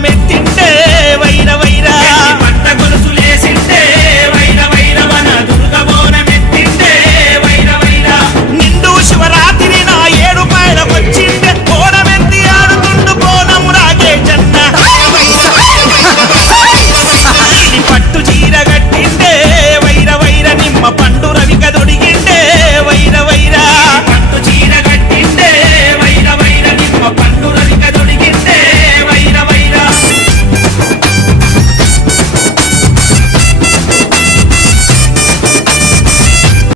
una.